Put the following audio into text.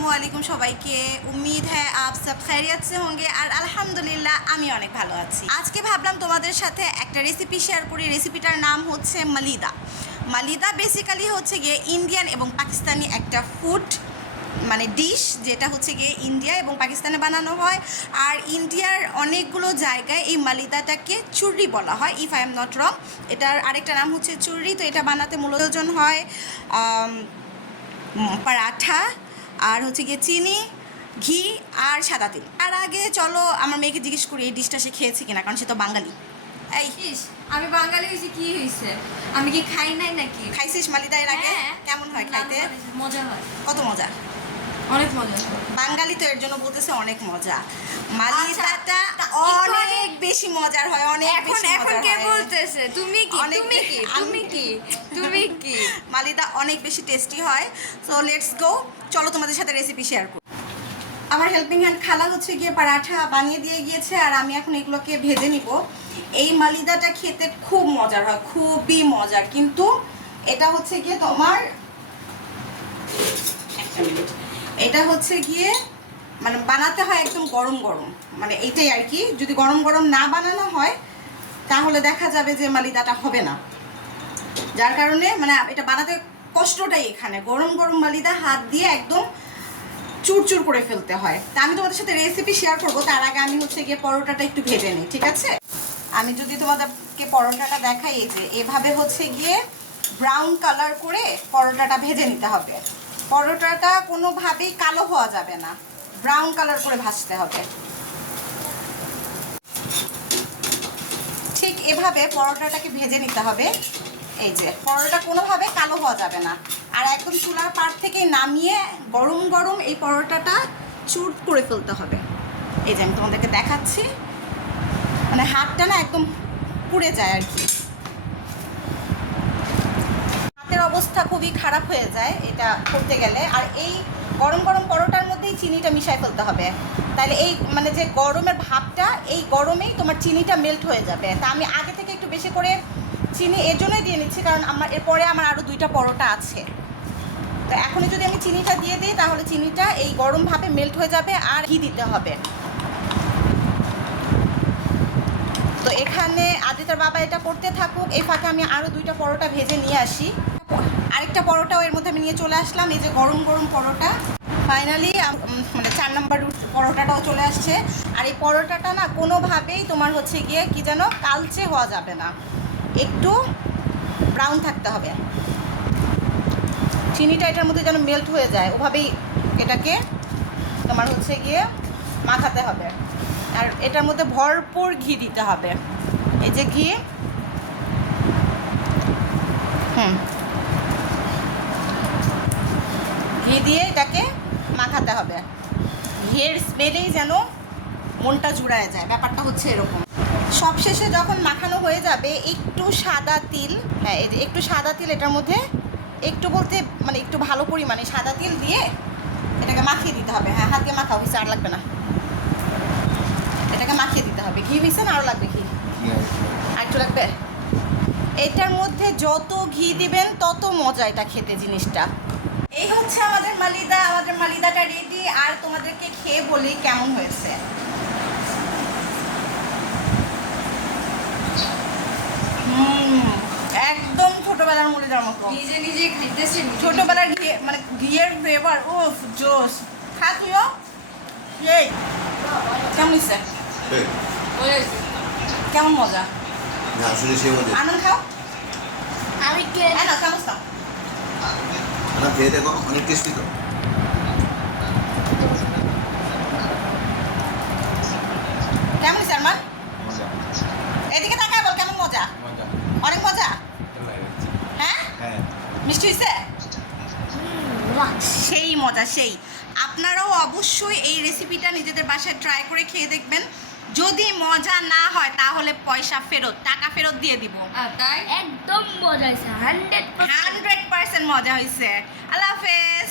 अस्सलामुअलैकुम সবাইকে उम्मीद है आप सब खैरियत से होंगे আর আলহামদুলিল্লাহ আমি অনেক ভালো আছি। আজকে ভাবলাম তোমাদের সাথে একটা রেসিপি শেয়ার করি। রেসিপিটার নাম হচ্ছে মালিদা। মালিদা বেসিক্যালি হচ্ছে গিয়ে ইন্ডিয়ান এবং পাকিস্তানি একটা ফুড মানে ডিশ, যেটা হচ্ছে গিয়ে ইন্ডিয়া এবং পাকিস্তানে বানানো হয়। আর ইন্ডিয়ার অনেকগুলো জায়গায় এই মালিদাটাকে চুররি বলা হয়, if I am not wrong. এটার আরেকটা নাম হচ্ছে চুররি। তো এটা বানাতে মূলত হয় পরাঠা আর হচ্ছে গিয়ে চিনি, ঘি আর সাদা তিল। তার আগে চলো আমার মেয়েকে জিজ্ঞেস করি এই ডিশটা সে খেয়েছে কিনা, কারণ সে তো বাঙালি। এই আমি বাঙালি হয়েছি, কি হয়েছে? আমি কি খাই নাই নাকি? খাইছিস মালিদা এর আগে? হ্যাঁ। কেমন হয় খাইতে? মজা হয়, কত মজা? অনেক মজা। বাঙালি তো এর জন্য বলতেছে অনেক মজা। মালিদাটা অনেক বেশি মজার হয়, অনেক বেশি এখন মজার কে হয়। বলতেছে? তুমি কি অনেক তুমি কি তুমি কি তুমি কি মালিদা অনেক বেশি টেস্টি হয়। সো লেটস গো, চলো তোমাদের সাথে রেসিপি শেয়ার করি। আমার হেল্পিং হ্যান্ড খালা হচ্ছে গিয়ে পরাঠা বানিয়ে দিয়ে গিয়েছে, আর আমি এখন এগুলোকে ভেজে নিব। এই মালিদাটা খেতে খুব মজার হয়, খুবই মজার। কিন্তু এটা হচ্ছে গিয়ে তোমার একটা মিনিট, এটা হচ্ছে গিয়ে মানে বানাতে হয় একদম গরম গরম, মানে এইটাই আর কি। যদি গরম গরম না বানানো হয় তাহলে দেখা যাবে যে মালিদাটা হবে না। যার কারণে মানে এটা বানাতে কষ্টটাই এখানে। গরম গরম মালিদা হাত দিয়ে একদম চুরচুর করে ফেলতে হয়। তা আমি তোমাদের সাথে রেসিপি শেয়ার করব, তার আগে আমি হচ্ছে গিয়ে পরোটাটা একটু ভেজে নিই, ঠিক আছে? আমি যদি তোমাদেরকে পরোটাটা দেখাই, এই যে এভাবে হচ্ছে গিয়ে ব্রাউন কালার করে পরোটাটা ভেজে নিতে হবে। পরোটাটা কোনোভাবেই কালো হওয়া যাবে না, ব্রাউন কালার করে ভাজতে হবে। ঠিক এভাবে পরোটাটাকে ভেজে নিতে হবে। এই যে পরোটা কোনোভাবে কালো হওয়া যাবে না। আর একদম চুলার পাড় থেকে নামিয়ে গরম গরম এই পরোটাটা চুর করে ফেলতে হবে। এই যে আমি তোমাদেরকে দেখাচ্ছি, মানে হাতটা না একদম পুড়ে যায় আর কি। হাতের অবস্থা খুবই খারাপ হয়ে যায় এটা করতে গেলে। আর এই গরম গরম পরোটার মধ্যেই চিনিটা মিশাই ফেলতে হবে, তাহলে এই মানে যে গরমের ভাবটা, এই গরমেই তোমার চিনিটা মেল্ট হয়ে যাবে। তা আমি আগে থেকে একটু বেশি করে চিনি এর জন্যই দিয়ে নিচ্ছি, কারণ এরপরে আমার আরও 2টা পরোটা আছে। তো এখনই যদি আমি চিনিটা দিয়ে দিই তাহলে চিনিটা এই গরম ভাবে মেল্ট হয়ে যাবে। আর ঘি দিতে হবে। তো এখানে আদিতার বাবা এটা করতে থাকুক, এই ফাঁকে আমি আরও 2টা পরোটা ভেজে নিয়ে আসি। আরেকটা পরোটাও এর মধ্যে আমি নিয়ে চলে আসলাম। এই যে গরম গরম পরোটা, ফাইনালি মানে 4 নম্বর পরোটাটাও চলে আসছে। আর এই পরোটাটা না কোনোভাবেই তোমার হচ্ছে গিয়ে কি যেন কালচে হওয়া যাবে না, একটু ব্রাউন থাকতে হবে। চিনিটা এটার মধ্যে যেন মেল্ট হয়ে যায়, ওভাবেই এটাকে তোমার হচ্ছে গিয়ে মাখাতে হবে। আর এটার মধ্যে ভরপুর ঘি দিতে হবে। এই যে ঘি, ঘি দিয়ে এটাকে মাখাতে হবে। ঘিয়ের স্মেলেই যেন মনটা জুড়ায় যায়, ব্যাপারটা হচ্ছে এরকম। সবশেষে যখন মাখানো হয়ে যাবে একটু সাদা তিল, হ্যাঁ এই যে একটু সাদা তিল এটার মধ্যে, একটু বলতে মানে একটু ভালো পরিমাণে সাদা তিল দিয়ে এটাকে মাখিয়ে দিতে হবে। হ্যাঁ হাত দিয়ে মাখা হয়েছে, আর লাগবে না। এটাকে মাখিয়ে দিতে হবে। ঘি হয়েছে না, আরও লাগবে ঘি? আর একটু লাগবে। এটার মধ্যে যত ঘি দিবেন তত মজা এটা খেতে জিনিসটা। এই হচ্ছে আমাদের মালিদা। আমাদের মালিদাটা রেডি। আর তোমাদেরকে খেয়ে বলি কেমন হয়েছে। একদম ছোটবেলার মালিদার মতো, নিজে নিজে খাইতেছি। ছোটবেলার ঘি মানে ঘিয়ের ফ্লেভার। ও জোস, খা তুইও। এই কেমন হয়েছে? কেমন মজা? আসলে সে মধ্যে আনন্দ খাও। আমি কে না চামচ দাও। খেয়ে দেখো, অনেক টেস্টি তো। কেমন হয়েছে আরমান? এদিকে তাকায় বল কেমন মজা। অনেক মজা। হ্যাঁ মিষ্টি হয়েছে, সেই মজা সেই। আপনারাও অবশ্যই এই রেসিপিটা নিজেদের বাসায় ট্রাই করে খেয়ে দেখবেন। যদি মজা না হয় তাহলে পয়সা ফেরত, টাকা ফেরত দিয়ে দিব। তাই একদম মজা হয়েছে, 100% 100% মজা হয়েছে। আল্লাহ হাফেজ।